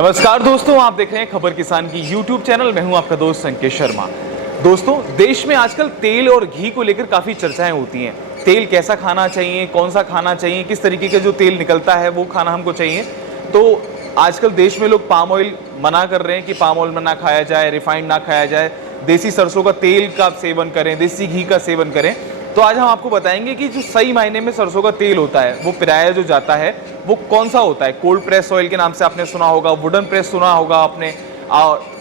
नमस्कार दोस्तों, आप देख रहे हैं खबर किसान की YouTube चैनल। मैं हूं आपका दोस्त संकेत शर्मा। दोस्तों, देश में आजकल तेल और घी को लेकर काफ़ी चर्चाएं होती हैं। तेल कैसा खाना चाहिए, कौन सा खाना चाहिए, किस तरीके का जो तेल निकलता है वो खाना हमको चाहिए। तो आजकल देश में लोग पाम ऑयल मना कर रहे हैं कि पाम ऑयल ना खाया जाए, रिफाइंड ना खाया जाए, देसी सरसों का तेल का सेवन करें, देसी घी का सेवन करें। तो आज हम आपको बताएंगे कि जो सही मायने में सरसों का तेल होता है, वो पिराया जो जाता है, वो कौन सा होता है। कोल्ड प्रेस ऑयल के नाम से आपने सुना होगा, वुडन प्रेस सुना होगा आपने,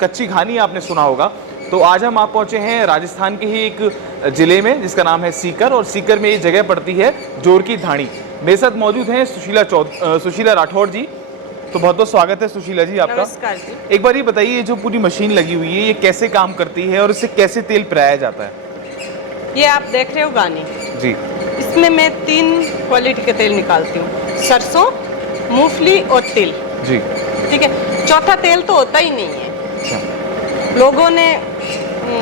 कच्ची घानी आपने सुना होगा। तो आज हम आप पहुंचे हैं राजस्थान के ही एक जिले में जिसका नाम है सीकर, और सीकर में ये जगह पड़ती है जोर की धाणी। मेरे साथ मौजूद हैं सुशीला राठौड़ जी। तो बहुत बहुत स्वागत है सुशीला जी आपका। नमस्कार जी। एक बार ये बताइए, ये जो पूरी मशीन लगी हुई है, ये कैसे काम करती है और इससे कैसे तेल पिराया जाता है? ये आप देख रहे हो गानी जी। इसमें मैं 3 क्वालिटी के तेल निकालती हूँ, सरसों, मूंगफली और तिल। जी। ठीक है, चौथा तेल तो होता ही नहीं है। अच्छा। लोगों ने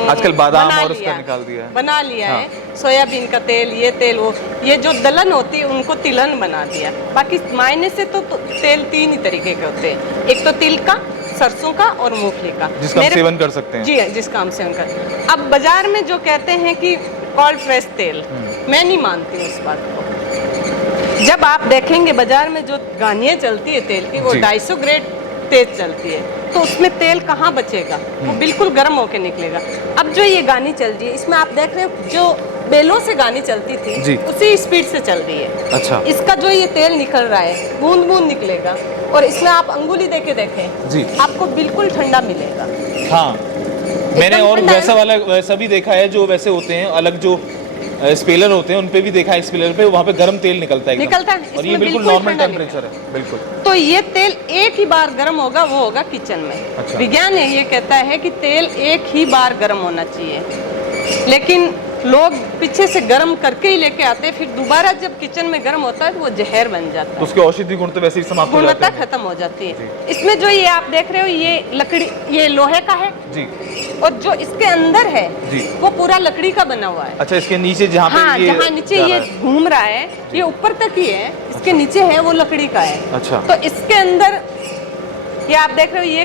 आजकल बादाम और उसका निकाल दिया है, बना लिया हाँ। है सोयाबीन का तेल, ये तेल वो, ये जो दलहन होती है उनको तिलहन बना दिया। बाकी मायने से तो तेल 3 ही तरीके के होते हैं, एक तो तिल का, सरसों का और मूंगफली का, जिसका हम सेवन कर सकते हैं। जी, जिसका हम सेवन कर। अब बाजार में जो कहते हैं कि कोल्ड प्रेस तेल, मैं नहीं मानती उस बात को। जब आप देखेंगे बाजार में जो गानियाँ चलती है तेल की, वो 250 ग्रेड तेज चलती है, तो उसमें तेल कहाँ बचेगा, वो बिल्कुल गर्म होके निकलेगा। अब जो ये गानी चल रही है, इसमें आप देख रहे हो जो बेलों से गानी चलती थी उसी स्पीड से चल रही है। अच्छा। इसका जो ये तेल निकल रहा है, बूंद बूंद निकलेगा, और इसमें आप अंगुली देके देखें जी, आपको बिल्कुल ठंडा मिलेगा। हाँ, मैंने और वैसा भी देखा है, जो वैसे होते हैं अलग जो स्पेलर होते हैं, उन पे भी देखा है, स्पेलर पे वहाँ पे गर्म तेल निकलता है और ये बिल्कुल नॉर्मल टेम्परेचर है। बिल्कुल। तो ये तेल एक ही बार गर्म होगा, वो होगा किचन में। अच्छा। विज्ञान ये कहता है कि तेल एक ही बार गर्म होना चाहिए, लेकिन लोग पीछे से गर्म करके ही लेके आते हैं, फिर दोबारा जब किचन में गर्म होता है तो वो जहर बन जाता है, तो उसके औषधि गुण तो वैसे ही समाप्त हो जाते हैं, गुणवत्ता खत्म हो जाती है। इसमें जो ये आप देख रहे हो, ये लकड़ी, ये लोहे का है जी, और जो इसके अंदर है जी, वो पूरा लकड़ी का बना हुआ है। अच्छा, इसके नीचे जहाँ हाँ, जहाँ नीचे ये घूम रहा है, ये ऊपर तक ही है, इसके नीचे है वो लकड़ी का है। अच्छा। तो इसके अंदर ये आप देख रहे हो, ये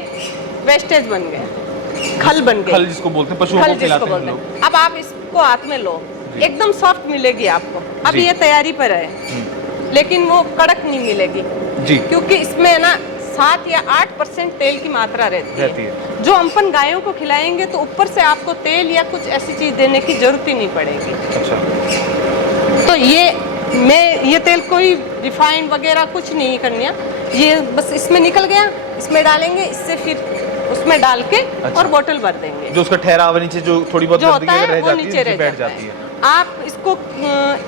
वेस्टेज बन गया, खल बन गया, खल जिसको बोलते हैं, पशुओं को खिलाते हैं लोग। अब आप इसको हाथ में लो, एकदम सॉफ्ट मिलेगी आपको। अब ये तैयारी पर है, लेकिन वो कड़क नहीं मिलेगी जी, क्योंकि इसमें ना 7 या 8% तेल की मात्रा रहती है। जो अपन गायों को खिलाएंगे तो ऊपर से आपको तेल या कुछ ऐसी चीज देने की जरूरत ही नहीं पड़ेगी। अच्छा। तो ये तेल कोई रिफाइंड वगैरह कुछ नहीं करनी है, ये बस इसमें निकल गया, इसमें डालेंगे, इससे फिर उसमें डाल के और बोतल भर देंगे। जो उसका ठहराव नीचे जो थोड़ी बहुत होता है वो नीचे रह जाता है। आप इसको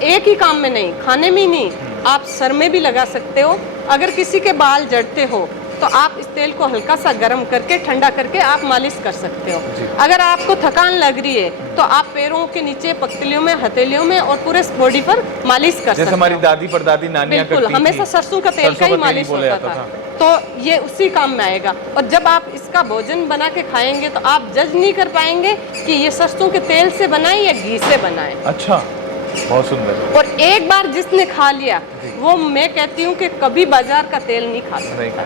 एक ही काम में नहीं, खाने में ही नहीं, आप सर में भी लगा सकते हो। अगर किसी के बाल जड़ते हो तो आप इस तेल को हल्का सा गर्म करके, ठंडा करके आप मालिश कर सकते हो। अगर आपको थकान लग रही है तो आप पैरों के नीचे, पगडंडियों में, हथेलियों में और पूरे बॉडी पर मालिश कर सकते हो। जैसे हमारी दादी परदादी नानियां करती थी, हमेशा सरसों का तेल का ही मालिश होता था। तो ये उसी काम में आएगा। और जब आप इसका भोजन बना के खाएंगे तो आप जज नहीं कर पाएंगे कि ये सरसों के तेल से बनाए या घी से बनाए। अच्छा, बहुत सुंदर। और एक बार जिसने खा लिया, वो मैं कहती हूँ कि कभी बाजार का तेल नहीं खा सकता,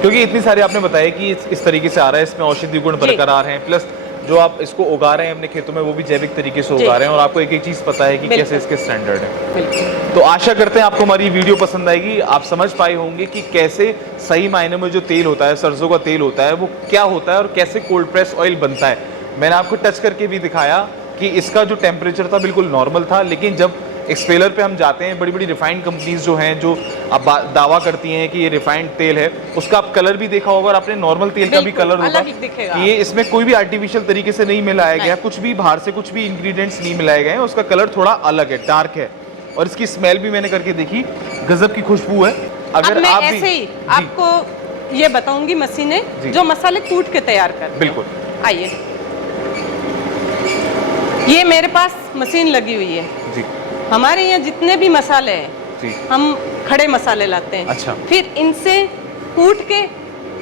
क्योंकि इतनी सारी आपने बताया कि इस तरीके से आ रहा है, इसमें औषधि गुण बरकरार हैं, प्लस जो आप इसको उगा रहे हैं अपने खेतों में वो भी जैविक तरीके से उगा रहे हैं, और आपको एक एक चीज पता है कि कैसे इसके स्टैंडर्ड है। तो आशा करते हैं आपको हमारी वीडियो पसंद आएगी, आप समझ पाए होंगे कि कैसे सही मायने में जो तेल होता है, सरसों का तेल होता है, वो क्या होता है और कैसे कोल्ड प्रेस ऑयल बनता है। मैंने आपको टच करके भी दिखाया कि इसका जो टेम्परेचर था बिल्कुल नॉर्मल था, लेकिन जब एक्सपेलर पे हम जाते हैं, बड़ी बड़ी रिफाइंड कंपनीज जो हैं, जो अब दावा करती हैं कि ये रिफाइंड तेल है, उसका आप कलर भी देखा होगा और आपने नॉर्मल तेल का भी कलर होगा कि ये इसमें कोई भी आर्टिफिशियल तरीके से नहीं मिलाया गया, कुछ भी बाहर से कुछ भी इंग्रेडिएंट्स नहीं मिलाए गए हैं, उसका कलर थोड़ा अलग है, डार्क है। और इसकी स्मेल भी मैंने करके देखी, गजब की खुशबू है। अगर आप भी ऐसे ही आपको ये बताऊंगी मशीनें जो मसाले कूट के तैयार कर। बिल्कुल, आइए, ये मेरे पास मशीन लगी हुई है जी। हमारे यहाँ जितने भी मसाले हैं, हम खड़े मसाले लाते हैं। अच्छा। फिर इनसे कूट के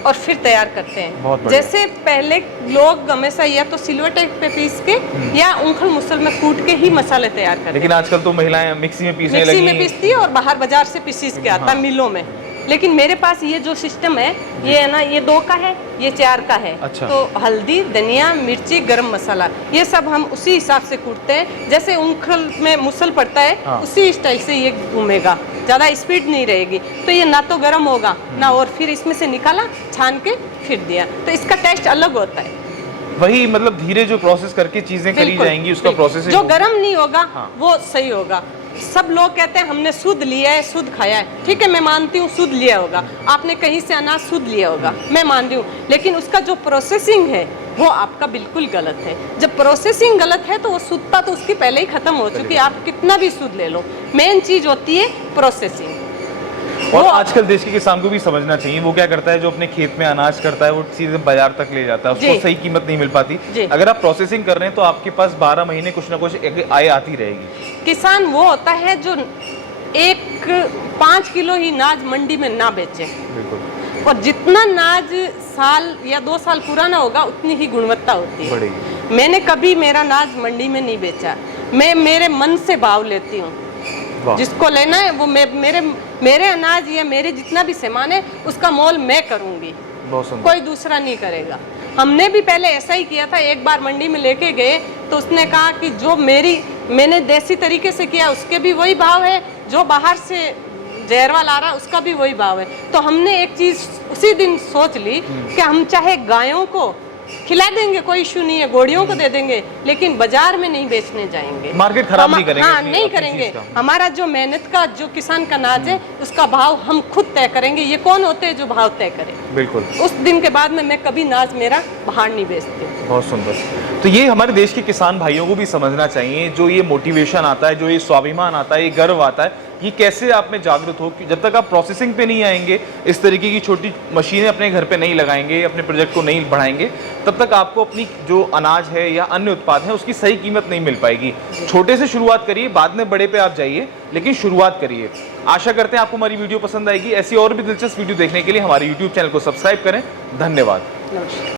और फिर तैयार करते हैं। जैसे पहले लोग हमेशा या तो सिलवटे पे पीस के या ऊखल मुसल में कूट के ही मसाले तैयार करते हैं, लेकिन आजकल तो महिलाएं मिक्सी में पीसने लगी हैं। मिक्सी में पीसती है और बाहर बाजार से पीस के आता है मिलों में। लेकिन मेरे पास ये जो सिस्टम है ये है ना, ये 2 का है, ये 4 का है। अच्छा। तो हल्दी, धनिया, मिर्ची, गरम मसाला, ये सब हम उसी हिसाब से कूटते हैं जैसे उंगल में मुसल पड़ता है। हाँ। उसी स्टाइल से ये घूमेगा, ज्यादा स्पीड नहीं रहेगी। तो ये ना तो गर्म होगा ना, और फिर इसमें से निकाला, छान के फिर दिया, तो इसका टेस्ट अलग होता है। वही मतलब धीरे जो प्रोसेस करके चीजें करी बिल्कुल, जाएंगी उसका बिल्कुल। प्रोसेस जो गर्म नहीं होगा हाँ। वो सही होगा। सब लोग कहते हैं हमने शुद्ध लिया है, शुद्ध खाया है। ठीक है, मैं मानती हूँ शुद्ध लिया होगा, आपने कहीं से अनाज शुद्ध लिया होगा, मैं मानती हूँ, लेकिन उसका जो प्रोसेसिंग है वो आपका बिल्कुल गलत है। जब प्रोसेसिंग गलत है तो वो शुद्धता तो उसकी पहले ही खत्म हो चुकी है, आप कितना भी शुद्ध ले लो। मेन चीज होती है प्रोसेसिंग। और आजकल देश के किसान को भी समझना चाहिए, वो क्या करता है, जो अपने खेत में अनाज करता है वो सीधे बाजार तक ले जाता है, उसको जी। सही कीमत नहीं मिल पाती। जी। अगर आप प्रोसेसिंग कर रहे हैं तो आपके पास 12 महीने कुछ ना कुछ एक आय आती रहेगी। किसान वो होता है जो 5 किलो ही नाज मंडी में ना बेचे, बिल्कुल और जितना नाज साल या 2 साल पुराना होगा उतनी ही गुणवत्ता होती है। बढ़ेगी। मैंने कभी मेरा नाज मंडी में नहीं बेचा, मैं मेरे मन से भाव लेती हूँ। वाह। जिसको लेना है वो मेरे अनाज या मेरे जितना भी सामान है उसका मोल मैं करूँगी, बहुत सुंदर। कोई दूसरा नहीं करेगा। हमने भी पहले ऐसा ही किया था, एक बार मंडी में लेके गए तो उसने कहा कि जो मैंने देसी तरीके से किया उसके भी वही भाव है, जो बाहर से जहरवा ला रहा उसका भी वही भाव है। तो हमने एक चीज उसी दिन सोच ली कि हम चाहे गायों को खिला देंगे, कोई इशू नहीं है, घोड़ियों को दे देंगे, लेकिन बाजार में नहीं बेचने जाएंगे, मार्केट खराब नहीं करेंगे। हाँ, नहीं करेंगे। हमारा जो मेहनत का, जो किसान का नाज है उसका भाव हम खुद तय करेंगे। ये कौन होते हैं जो भाव तय करें? बिल्कुल। उस दिन के बाद में मैं कभी नाज मेरा बाहर नहीं बेचती। बहुत सुंदर। तो ये हमारे देश के किसान भाइयों को भी समझना चाहिए, जो ये मोटिवेशन आता है, जो ये स्वाभिमान आता है, ये गर्व आता है, ये कैसे आप में जागृत हो कि जब तक आप प्रोसेसिंग पे नहीं आएंगे, इस तरीके की छोटी मशीनें अपने घर पे नहीं लगाएंगे, अपने प्रोजेक्ट को नहीं बढ़ाएंगे, तब तक आपको अपनी जो अनाज है या अन्य उत्पाद है उसकी सही कीमत नहीं मिल पाएगी। छोटे से शुरुआत करिए, बाद में बड़े पे आप जाइए, लेकिन शुरुआत करिए। आशा करते हैं आपको हमारी वीडियो पसंद आएगी। ऐसी और भी दिलचस्प वीडियो देखने के लिए हमारे YouTube चैनल को सब्सक्राइब करें। धन्यवाद। नमस्कार।